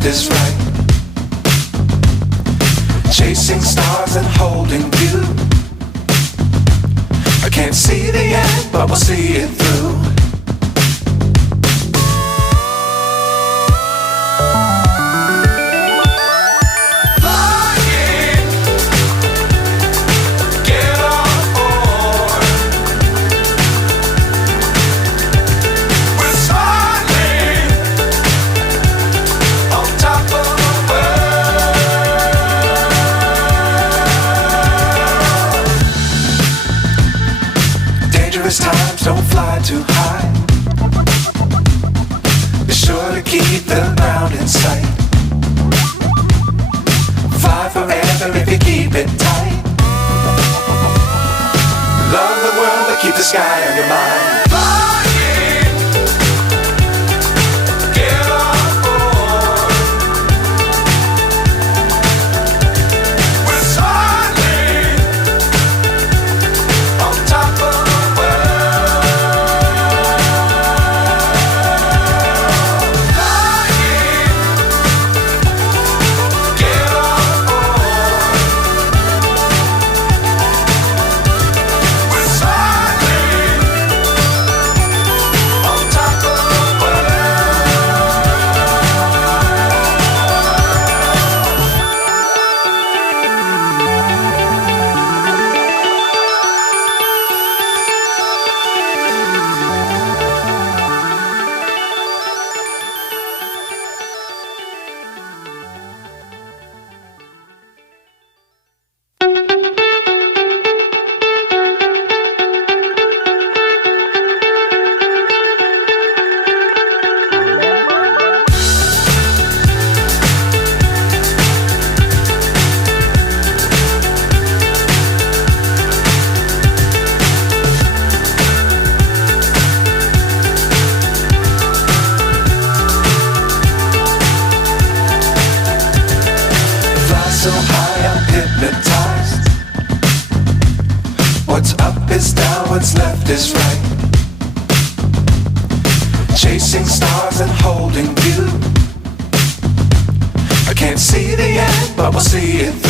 left is right. Chasing stars and holding you. I can't see the end, but we'll see it through. Times don't fly too high. Be sure to keep the ground in sight. Fly forever if you keep it tight. Love the world but keep the sky on your mind. So high I'm hypnotized. What's up is down, what's left is right. Chasing stars and holding you. I can't see the end, but we'll see it through.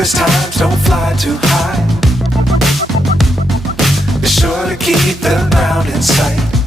Times don't fly too high. Be sure to keep the ground in sight.